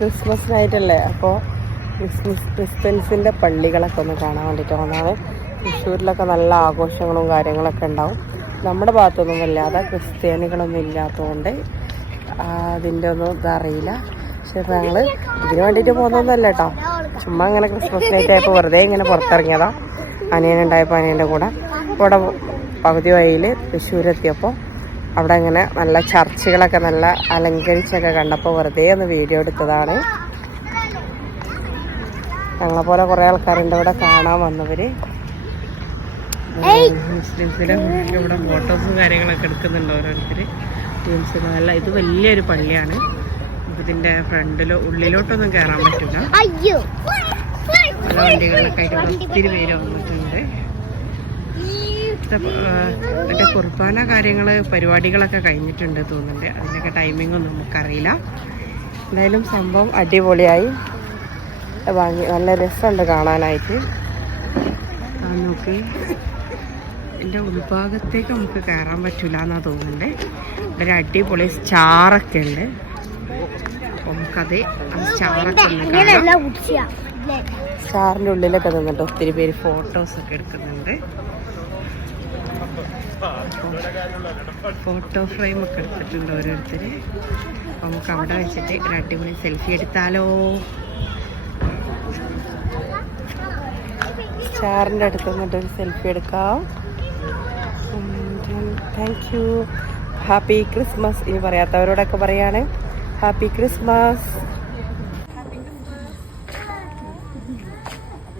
ക്രിസ്മസിനായിട്ടല്ലേ, അപ്പോൾ ക്രിസ്ത്യൻസിൻ്റെ പള്ളികളൊക്കെ ഒന്ന് കാണാൻ വേണ്ടിയിട്ട് വന്നതാണ്. തൃശ്ശൂരിലൊക്കെ നല്ല ആഘോഷങ്ങളും കാര്യങ്ങളൊക്കെ ഉണ്ടാവും. നമ്മുടെ ഭാഗത്തൊന്നും ഇല്ലാതെ ക്രിസ്ത്യാനികളൊന്നും ഇല്ലാത്തതുകൊണ്ട് അതിൻ്റെ ഒന്നും ഇതറിയില്ല. പക്ഷെ ഇപ്പോൾ ഞങ്ങൾ ഇതിന് വേണ്ടിയിട്ട് പോകുന്നതൊന്നുമല്ല കേട്ടോ. ചുമ്മാ ഇങ്ങനെ ക്രിസ്മസിനൊക്കെ ആയപ്പോൾ വെറുതെ ഇങ്ങനെ പുറത്തിറങ്ങിയതാണ്. അനിയനുണ്ടായപ്പോൾ അനിയൻ്റെ കൂടെ ഇവിടെ പകുതി വഴിയിൽ തൃശ്ശൂരെത്തിയപ്പോൾ അവിടെ ഇങ്ങനെ നല്ല ചർച്ചുകളൊക്കെ നല്ല അലങ്കരിച്ചൊക്കെ കണ്ടപ്പോൾ വെറുതെ ഒന്ന് വീഡിയോ എടുത്തതാണ്. ഞങ്ങളെപ്പോലെ കുറേ ആൾക്കാരുണ്ട് ഇവിടെ കാണാൻ വന്നവർ. മുസ്ലിംസിലും ഇവിടെ ഫോട്ടോസും കാര്യങ്ങളൊക്കെ എടുക്കുന്നുണ്ട് ഓരോരുത്തർ. മുസ്ലിംസിന് നല്ല ഇത് വലിയൊരു പള്ളിയാണ്. ഇതിൻ്റെ ഫ്രണ്ടിലോ ഉള്ളിലോട്ടൊന്നും കയറാൻ പറ്റില്ല. പല വണ്ടികളിലൊക്കെ ആയിട്ട് ഒത്തിരി പേര് വന്നിട്ടുണ്ട്. മറ്റേ കുർബാന കാര്യങ്ങൾ പരിപാടികളൊക്കെ കഴിഞ്ഞിട്ടുണ്ട് തോന്നുന്നുണ്ട്. അതിൻ്റെയൊക്കെ ടൈമിംഗ് ഒന്നും നമുക്കറിയില്ല. എന്തായാലും സംഭവം അടിപൊളിയായി വാങ്ങി. നല്ല രസമുണ്ട് കാണാനായിട്ട്. നോക്കി എൻ്റെ ഉൾഭാഗത്തേക്ക് നമുക്ക് കയറാൻ പറ്റില്ല എന്നാണ് തോന്നുന്നുണ്ട്. ഒരു അടിപൊളി സ്റ്റാറൊക്കെ ഉണ്ട്. നമുക്കത് ആ സ്റ്റാറൊക്കെ ഒന്ന് കാണാം. സ്റ്റാറിൻ്റെ ഉള്ളിലൊക്കെ നിന്നിട്ട് ഒത്തിരി പേര് ഫോട്ടോസൊക്കെ എടുക്കുന്നുണ്ട്. ഫോട്ടോ ഫ്രെയിമൊക്കെ എടുത്തിട്ടുണ്ട് ഓരോരുത്തർ. നമുക്ക് അവിടെ വെച്ചിട്ട് ഒരു അടിപൊളി സെൽഫി എടുത്താലോ. സ്റ്റാറിൻ്റെ അടുത്ത് നിന്നിട്ട് ഒരു സെൽഫി എടുക്കാം. Thank you. Happy Christmas. ഇനി പറയാത്തവരോടൊക്കെ പറയാണ് ഹാപ്പി ക്രിസ്മസ്.